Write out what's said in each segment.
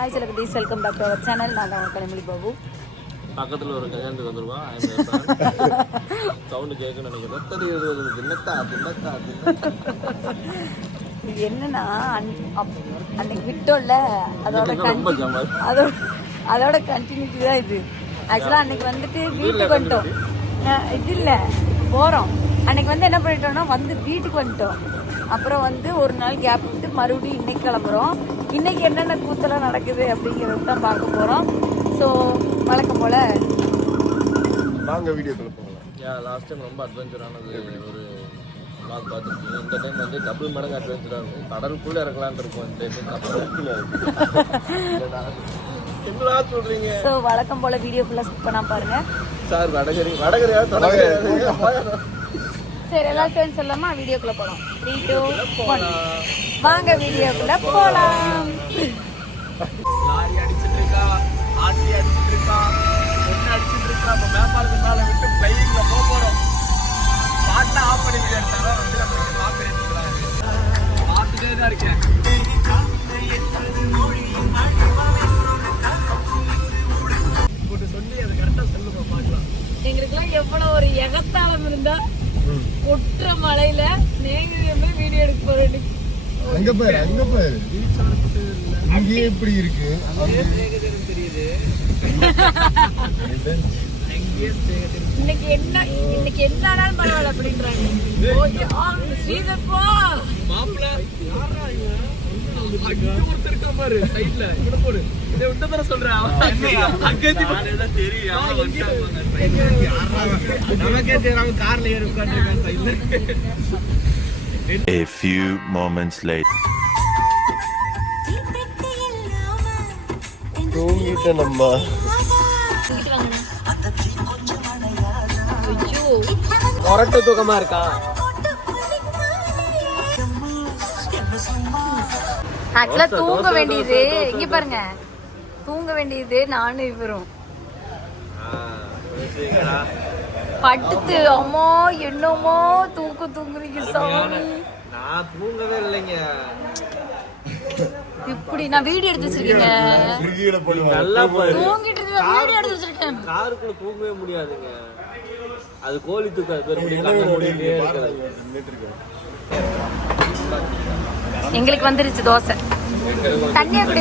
Hi celebrities, welcome back to our channel. நான் தான் கனிமொழி பாபு. பக்கத்தில் ஒரு கல்யாணத்துக்கு வந்துருவான். சவுண்டு கேட்கணும்னு நினைக்கிறேன். இது என்னன்னா, அன்னைக்கு விட்டோம்ல, அதோட கண்டினியூட்டி தான் இது. ஆக்சுவலாக அன்னைக்கு வந்துட்டு வீட்டுக்கு வந்துட்டோம். இது இல்லை, போகிறோம். அன்னைக்கு வந்து என்ன பண்ணிட்டோம்னா, வந்து வீட்டுக்கு வந்துட்டோம். அப்புறம் வந்து ஒரு நாள் கேப் விட்டு மறுபடியும் இன்னைக்கு கிளம்புறோம். இன்னைக்கு என்னென்ன கூத்தெல்லாம் நடக்குது அப்படிங்கிறது தான் பார்க்க போகிறோம். ஸோ வழக்கம் போல் நாங்கள் வீடியோக்குள்ள போகலாம். லாஸ்ட் டைம் ரொம்ப அட்வென்ச்சரானது ஒரு vlog பார்த்துருக்கீங்க. இந்த டைம் வந்து டபுள் மடங்கு அட்வென்ச்சராக இருக்கும். கடலுக்குள்ளே இறக்கலான்னு இருக்கும். இந்த என்னடா சொல்கிறீங்க? ஸோ வழக்கம் போல் வீடியோ ஃபுல்லாக ஸ்கிப் பண்ணாம பாருங்க சார். வடகரையா சரி, எல்லாம் சேர்ந்து சொல்லாமா வீடியோக்குள்ள போகலாம். 3, 2, 1 வாங்க வீடியோக்குள்ள போகலாம். லாரி அடிச்சுட்டு இருக்கா, ஆட்டி அடிச்சுட்டு இருக்கா, ஒன்று அடிச்சுட்டு இருக்கா. நம்ம மேம்பாலத்துக்கு மேலே விட்டு பிளைனில் போகிறோம். பாட்டை ஆஃப் பண்ணி எடுத்தாலும் வந்து நம்மளுக்கு காப்பி எடுத்துக்கிறாங்க. பார்த்துட்டே தான் இருக்கேன். போட்டு சொல்லி அதை கரெக்டாக சொல்லுங்க பார்க்கலாம். எங்களுக்குலாம் எவ்வளோ ஒரு எகத்தாளம் இருந்தா ஒற்ற மலையில ஸ்நேகிதமே வீடியோ எடுக்க போறேன். அங்க பாரு இங்கே எப்படி இருக்கு தெரியுது. இன்னைக்கு என்ன ஆனாலும் பரவாயில்ல அப்படின்றாங்க. ஸ்ரீதப்பா மாப்பிள்ள ஒருத்தர் இருக்கா பாரு சைட்ல. இவனை போடு. இதை விட்டு தானே சொல்றேன். நமக்கே தெரியாம கார்ல ஏறி உட்காந்துருக்கான் சைட்ல. A few moments later. தூங்கிட்ட நம்ம. கொரட்டை தூக்கமா இருக்கா? ஆக்சுவலா தூங்க வேண்டியது இங்க பாருங்க, தூங்க வேண்டியது நானும் இவரும் படுத்து அம்மா என்னமோ தூங்குறீங்க சாமி. நான் தூங்கவே இல்லைங்க. இப்படி நான் வீடியோ எடுத்து வச்சிருக்கீங்க. நல்லா தூங்கிட்டு வீடியோ எடுத்து வச்சிருக்கேன். காருக்குள்ள தூங்கவே முடியாதுங்க. அது கோழி தூக்காது. எங்களுக்கு வந்துருச்சு தோசை. தண்ணியா குடி.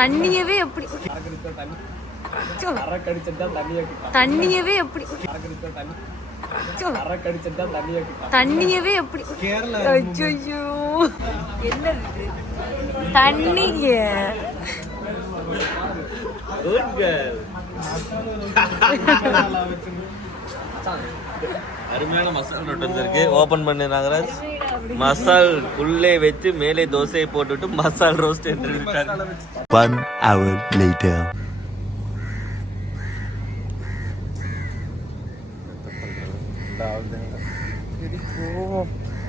தண்ணியவே எப்படி ஐயோ என்ன தண்ணிங்க. அருமையான மசால் நோட் வந்திருக்கு. ஓபன் பண்ணு நாகராஜ். மசால் உள்ளே வச்சு மேலே தோசையை போட்டுட்டு மசால் ரோஸ்ட் என்று 1 hour later.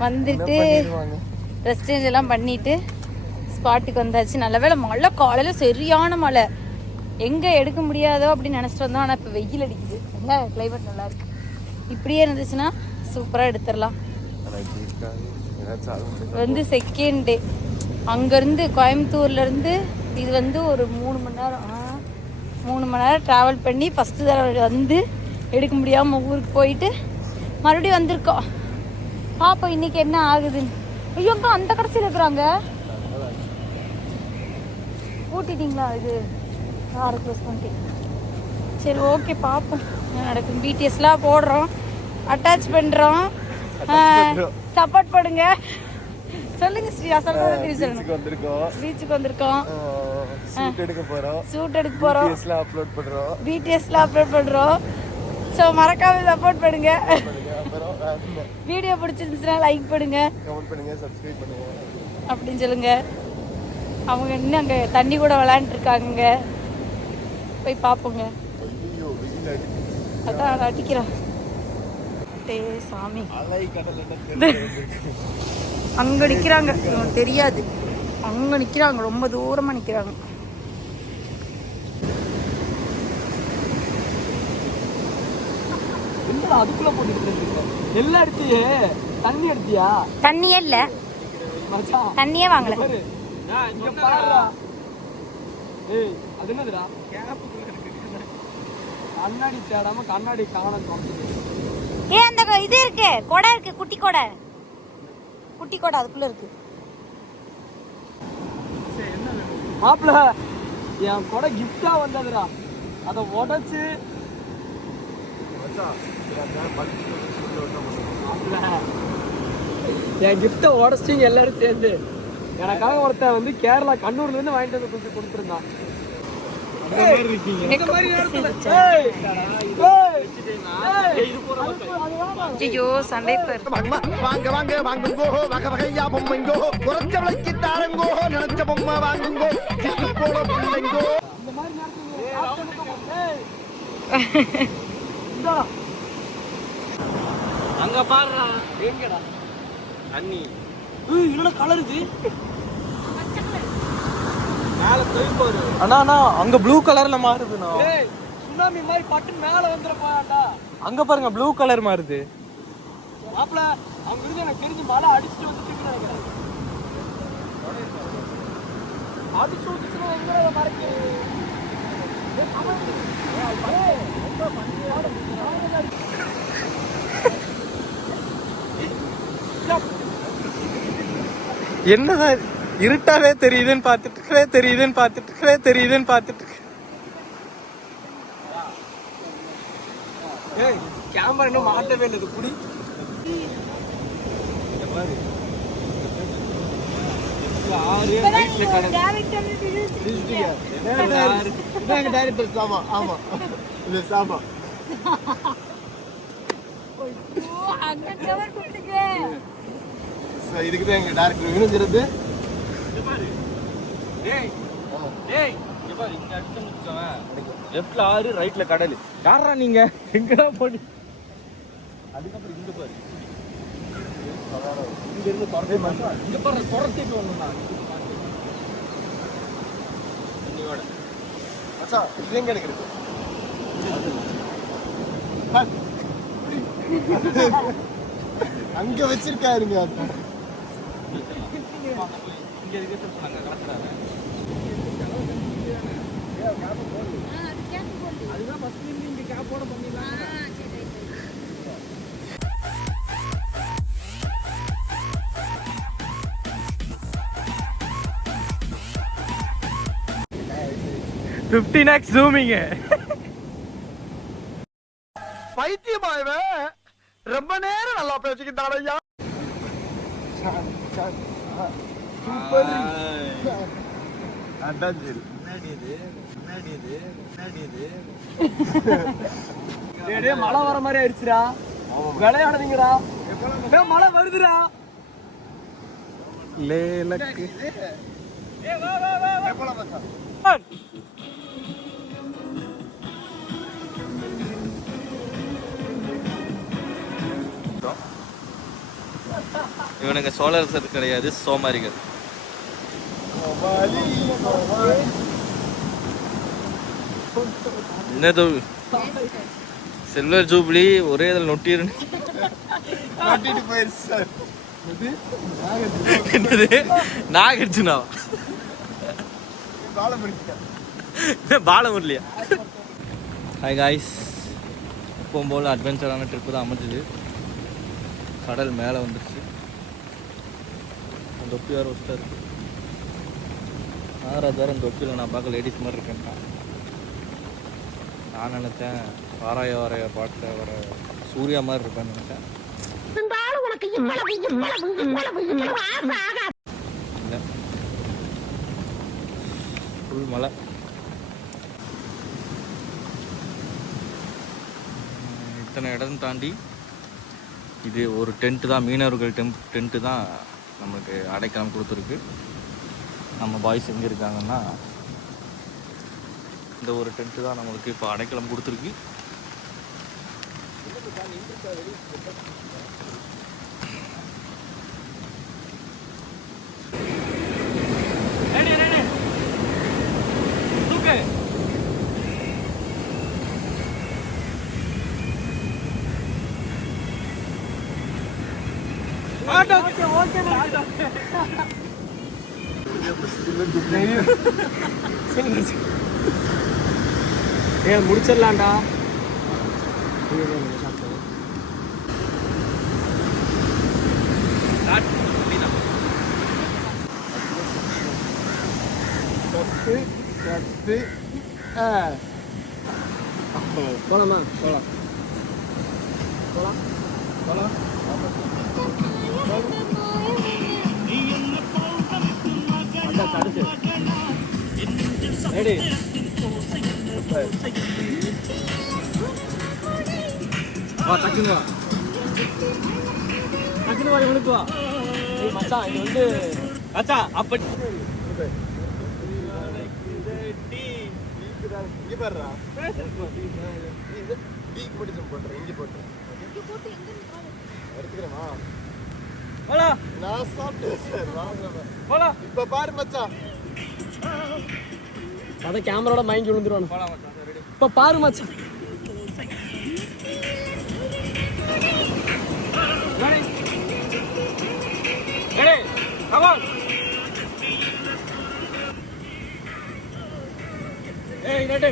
வந்துட்டு ரெஸ்ட் சேஞ்ச் எல்லாம் பண்ணிட்டு ஸ்பாட்டுக்கு வந்தாச்சு. நல்ல வேளை மழை காலையில் சரியான மழை. எங்கே எடுக்க முடியாதோ அப்படின்னு நினச்சிட்டு வந்தோம். ஆனால் இப்போ வெயில் அடிக்குது. எங்கே கிளைமேட் நல்லா இருக்கு. இப்படியே இருந்துச்சுன்னா சூப்பராக எடுத்துடலாம். வந்து செகண்ட் டே அங்கேருந்து கோயம்புத்தூர்லேருந்து இது வந்து ஒரு 3 மணி நேரம் ட்ராவல் பண்ணி ஃபஸ்ட்டு தடவை வந்து எடுக்க முடியாமல் ஊருக்கு போயிட்டு மறுபடியும் வந்திருக்கோம். பாப்போம் இன்னைக்கு என்ன ஆகுதுன்னு. ஐயோப்பா அந்த கடைசியில் இருக்கிறாங்க. ஊட்டிட்டீங்களா? இது காரை க்ளோஸ் பண்ணிட்டேன். சரி ஓகே, பார்ப்போம் என்ன நடக்கும். பிடிஎஸ்லாம் போடுறோம், அட்டாச் பண்ணுறோம். சப்போர்ட் பண்ணுங்க. சொல்லுங்க ஸ்ரீ. பீச்சுக்கு வந்திருக்கோம். ஷூட் எடுக்க போகிறோம். பிடிஎஸ்லாம் அப்லோட் பண்ணுறோம். ஸோ மறக்காம சப்போர்ட் பண்ணுங்க. வீடியோ பிடிச்சிருந்துச்சுன்னா லைக் பண்ணுங்க, கமெண்ட் பண்ணுங்க, சப்ஸ்கிரைப் பண்ணுங்க அப்படின்னு சொல்லுங்க. அவங்க இன்னும் அங்கே தண்ணி கூட விளையாண்டுருக்காங்க. போய் பார்ப்போங்க. அதான் அடிக்கிறான் சாமி. அங்கே நிற்கிறாங்க, தெரியாது. அங்கே நிற்கிறாங்க, ரொம்ப தூரமாக நிற்கிறாங்க. அதுக்குள்ள போட்டு எல்லாம் அடிச்சு தண்ணி எடுத்தியா தண்ணியே இல்ல, மச்சான் தண்ணியே வாங்கல. பாரு இங்க பாருடா. ஏய் அது என்னதுடா கண்ணாடி தேடாம கண்ணாடி காணோம் தோணுது. ஏ அந்த இது இருக்கு, கொடை இருக்கு, குட்டி கொடை, குட்டி கொடை அதுக்குள்ள இருக்கு. மாப்பிள என் கொடை கிஃப்டா வந்ததுடா, அதை உடைச்சு என் கிஃப்டை உடச்சிங்க எல்லாரும் சேர்ந்து. எனக்காக ஒருத்தன் வந்து கேரளா கண்ணூர்ல இருந்து வாங்கிட்டு வந்து கொஞ்சம் கொடுத்துருந்தான். ஐயோ சண்டை பேர் வாங்க வாங்க வாங்குங்கோ வகை வகையா பொம்மைங்கோ குறைஞ்ச விலைக்கு தாரங்கோ நினைச்ச பொம்மை வாங்குங்கோ சிட்டு போல பிள்ளைங்கோ. அங்க பாருடா எங்கடா தண்ணி என்னடா கலர் இது மேல போய் பாரு. அண்ணா அங்க ப்ளூ கலர்ல மாறுதுண்ணா. ஏய் சுனாமி மாதிரி பட்டு மேல வந்துற போறாடா. அங்க பாருங்க ப்ளூ கலர் மாறுது. மாப்ள அங்க இருந்து எனக்கு தெரிஞ்சு மழை அடிச்சிட்டு வந்துட்டு நினைக்கிறேன். அடிச்சு வந்துச்சுன்னா எங்கடா மறைக்கு. என்னதான் இருட்டாவே தெரியுதுன்னு பார்த்துட்டு ஏய் கேமரா இன்னும் மாட்டவே இல்லை புடி. டைரக்டர் சாமா ஆமா இது சாமா இதுக்குதான் எங்க டைரக்டர் வினுங்கிறது. லெஃப்ட்ல 6 ரைட்ல கடல். யாரா நீங்க எங்கடா போனி? அதுக்கப்புறம் இங்க பாரு, இங்க இருந்து துரத்தி மாட்டோம். இங்க பாரு துரத்திட்டு வரணும்னா அச்சா இது எங்க எடுக்கிறது? அங்க வச்சிருக்காருங்க. இங்க இருக்க சொன்னாங்க கலக்குறாங்க. அதுதான் ஃபர்ஸ்ட் இங்க கேப்போட பண்ணிடலாம். $15x ஜூமிங்க. பைத்தியமாயவே ரொம்ப நேரம் நல்லா பேசிக்கிட்டான் ஐயா. சூப்பர். அதான் சரி. டேய் மழை வர மாதிரி ஆயிடுச்சுடா. விளையாடுறீங்கடா. டேய் மழை வருதுடா. லேலக்கு ஏய் வா வா வா எப்பலாம் பார்த்தா இவனுங்க சோழர் கிடையாது, சோமாரிகள். என்னது சில்வர் ஜூப்ளி ஒரே இதில் நொட்டிருன்னு போயிருச்சு சார். என்னது நாகார்ஜுனா பாலமுரளியா? ஹாய் காய்ஸ், எப்பவும் போல் அட்வென்ச்சரான ட்ரிப்பு தான் அமைஞ்சுது. கடல் மேலே வந்துருச்சு. அந்த தொப்பி வேறு வச்சுட்டா இருக்கு. ஆறாவது வேறு அந்த தொப்பியில் நான் பார்க்க லேடிஸ் மாதிரி இருக்கேன்டா. நான் நினச்சேன் வாராய பாட்டில் வர சூர்யா மாதிரி இருப்பேன்னு நினச்சேன். இல்லை, ஃபுல் மழை. இத்தனை இடம் தாண்டி இது ஒரு டென்ட்டு தான், மீனவர்கள் டென்ட்டு தான் நமக்கு அடைக்கலம் கொடுத்துருக்கு. நம்ம பாய்ஸ் எங்கே இருக்காங்கன்னா இந்த ஒரு டென்ட்டு தான் நம்மளுக்கு இப்போ அடைக்கலம் கொடுத்துருக்கு. முடிச்சிடலாம்டா. போலாமா? போலாம் போலாம் போலாம். அண்ணா தடுத்து ரெடி. வா டக்குனு வா, டக்குனு வா, இவனுக்கு வா. ஏய் மச்சான், இது வந்து மச்சான் அப்படி இங்க பாருடா. டீ போட்டு ஜம்ப் பண்றேன். இங்க போட்டு எடுத்துக்கிறேமா? போலா. நான் சாப்பிட்டேன் சார். வாங்க போலா. இப்ப பாரு மச்சான். அத கேமராவோட மயங்கி விழுந்துருவானு. போலாம் மச்சான். ரெடி. இப்ப பாரு மச்சான். ரெடி. ரெடி. Come on. ஏய் ரெடி.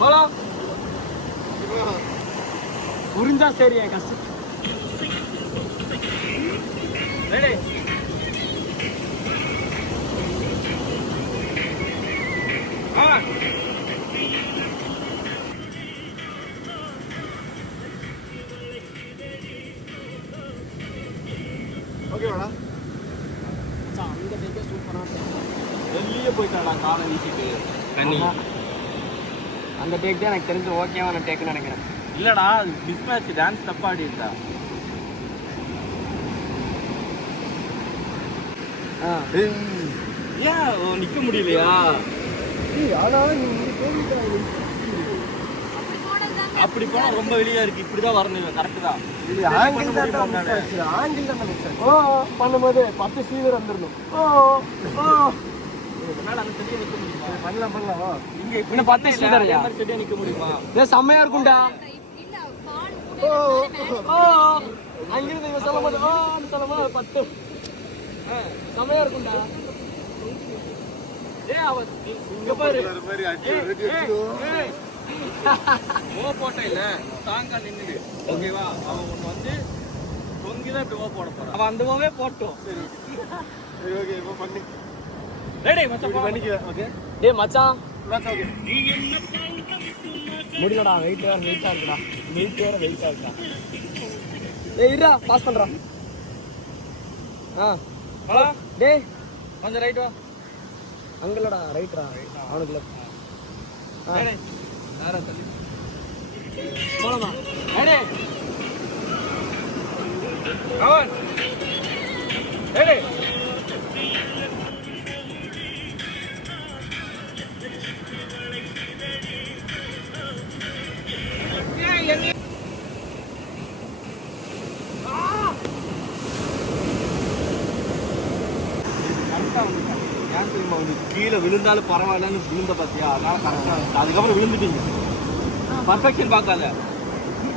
போலாம். புரிஞ்சா சரி, என் கஷ்டம். ரெடி. ஓகேவாடா? அந்த டேக்கே சூப்பரா இருக்கு. வெளியே போயிட்டாடா காலை வீசிட்டு கண்ணி. அந்த டேக் தான் எனக்கு தெரிஞ்சு ஓகேவான டேக்குன்னு நினைக்கிறேன். இல்லடா டிஸ்மேட்ச் டான்ஸ் தப்பா ஆடிட்டா. ஏன் நிக்க முடியலையா? அப்படி போனா ரொம்ப வெளியா இருக்கு. இப்படிதான் வரணும். கரெக்ட் தான். பண்ணும்போது 10 சீவர் வந்துடணும். பண்ணலாம். இங்க இப்படி இன்னும் 10 சீதரையா செடியா நிக்க முடியுமா? செம்மையா இருக்கும்டா. அங்கிருந்து இவன் சொல்லும் போது சொல்லுமா 10 செம்மையா இருக்கும்டா. அவன் இங்க பாரு போட்ட இல்ல தாங்க நின்னுடு. ஓகேவா? அவன் ஒண்ணு வந்து தொங்கிதான் டோ போட போறான். அவன் அந்த ஓவே போட்டோம். சரி ஓகே, இப்போ பண்ணி ரெடி மச்சான் பண்ணிக்கலாம். ஓகே டேய் மச்சான், ஓகே. முடியலடா. வெயிட்டா இருக்குடா. வெயிட்டா இருக்கா. டேய் இருடா, பாஸ் பண்றா. வா டேய், கொஞ்சம் ரைட் வா. அங்கலடா ரைட்ரா. அவனுக்கு லெஃப்ட். டேய் நேரா தள்ளி போலாமா? ரெடி. கமான். ரெடி. கீழே விழுந்தாலும் பரவாயில்லன்னு விழுந்த பாத்தியா? அதனால கரெக்டா இருந்துச்சு. அதுக்கப்புறம் விழுந்துட்டீங்க. பர்ஃபெக்ஷன் பார்க்காத.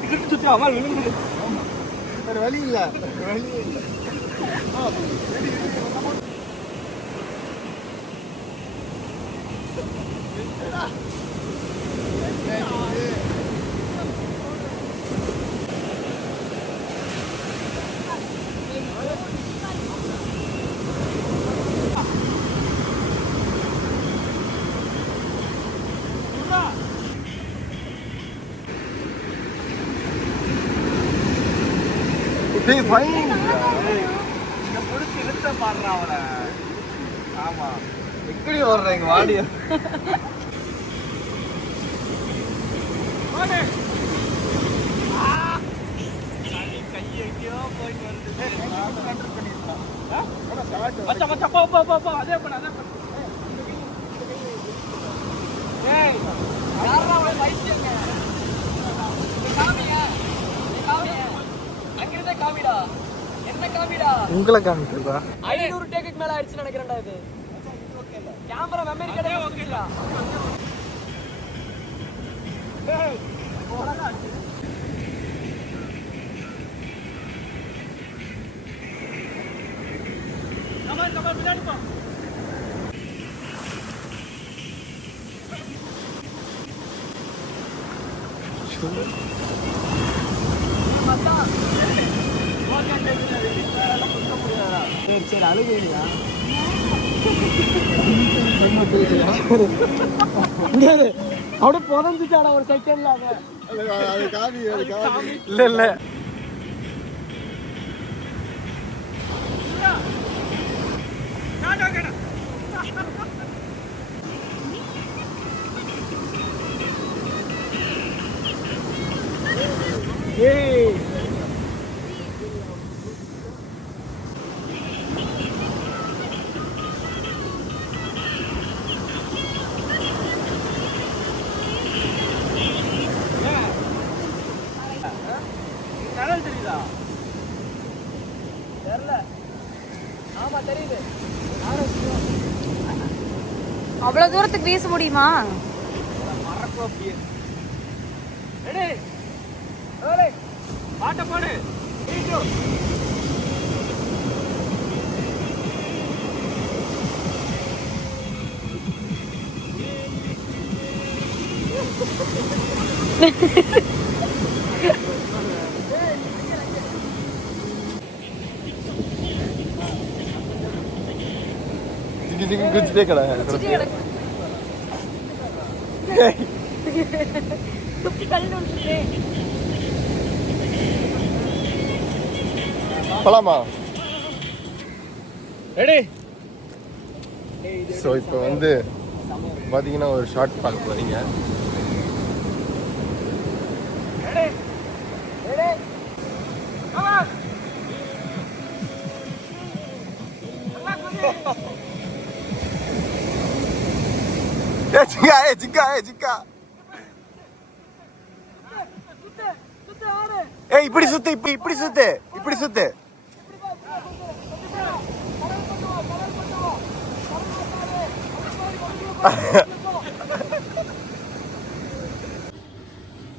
இழுத்து சுத்தி அவன் விழுந்து. வேற வழி இல்ல. எப்படி ஓடுறீங்க வாடியா? உங்களை காமிக்கிறதா? 500 டேக்குக்கு மேல ஆயிடுச்சுன்னு நினைக்கிறேன்டா. இது கேமரா மெமரி கார்டே ஓகேடா. சரி சரி அழுகுறியா அப்படியே புதஞ்சிட்டாடா ஒரு செகண்ட்ல இல்ல இல்ல ஏய் கடல் தெரியுதா தெரியல ஆமா தெரியுது அவ்வளவு தூரத்துக்கு வீச முடியுமா? மறக்கும் அப்படியே ரெடி ஓலே பாட்ட பாடு வீடியோ குச்சிட்டே கடை துப்பி கல்லு விட்டுட்டு போலாமா? ரெடி ஸோ இப்போ வந்து பார்த்தீங்கன்னா ஒரு ஷார்ட் பார்க்க போறீங்க. ரெடி ரெடி கமான் ஜிக்கா ஏய் இப்படி சுத்து இப்படி சுத்து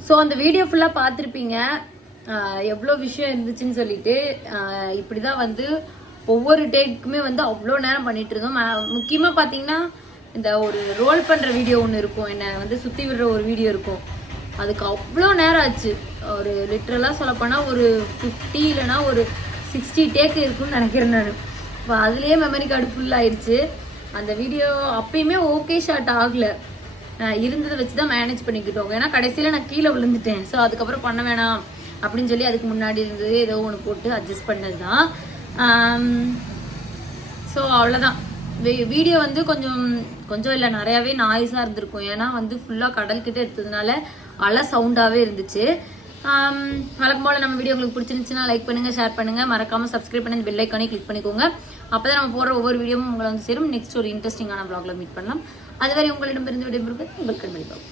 ஸோ அந்த வீடியோ ஃபுல்லாக பார்த்துருப்பீங்க எவ்வளோ விஷயம் இருந்துச்சுன்னு சொல்லிட்டு. இப்படி தான் வந்து ஒவ்வொரு டேக்குமே வந்து அவ்வளோ நேரம் பண்ணிட்டு இருந்தோம். முக்கியமாக பார்த்தீங்கன்னா இந்த ஒரு ரோல் பண்ணுற வீடியோ ஒன்று இருக்கும், என்னை வந்து சுற்றி விடுற ஒரு வீடியோ இருக்கும். அதுக்கு அவ்வளோ நேரம் ஆச்சு. ஒரு லிட்ரலாக சொல்லப்போனால் ஒரு 50 இல்லைனா ஒரு 60 டேக் இருக்குன்னு நினைக்கிறேன் நான். இப்போ அதுலேயே மெமரி கார்டு ஃபுல் ஆயிடுச்சு. அந்த வீடியோ அப்பயுமே ஓகே ஷாட் ஆகலை, இருந்ததை வச்சு தான் மேனேஜ் பண்ணிக்கிட்டோம். ஏன்னா கடைசியில் நான் கீழே விழுந்துட்டேன். ஸோ அதுக்கப்புறம் பண்ண வேணாம் அப்படின்னு சொல்லி அதுக்கு முன்னாடி இருந்தது ஏதோ ஒன்று போட்டு அட்ஜஸ்ட் பண்ணது தான். ஸோ அவ்வளோதான். வீடியோ வந்து கொஞ்சம் இல்லை நிறையாவே நாய்ஸாக இருந்திருக்கும். ஏன்னா வந்து ஃபுல்லாக கடல்கிட்ட எடுத்ததுனால அலை சவுண்டாகவே இருந்துச்சு. வழக்கம் போல் நம்ம வீடியோ உங்களுக்கு பிடிச்சிருந்துச்சுன்னா லைக் பண்ணுங்கள், ஷேர் பண்ணுங்கள், மறக்காமல் சப்ஸ்கிரைப் பண்ணி பெல் ஐக்கானே கிளிக் பண்ணிக்கோங்க. அப்போ தான் நம்ம போகிற ஒவ்வொரு வீடியோவும் உங்களை வந்து சேரும். நெக்ஸ்ட் ஒரு இன்ட்ரெஸ்டிங்கான வ்ளாகில் மீட் பண்ணலாம். அதுவரை உங்களிடமிருந்து விடைபெறுவது உங்கள் கண்மணி பாபு.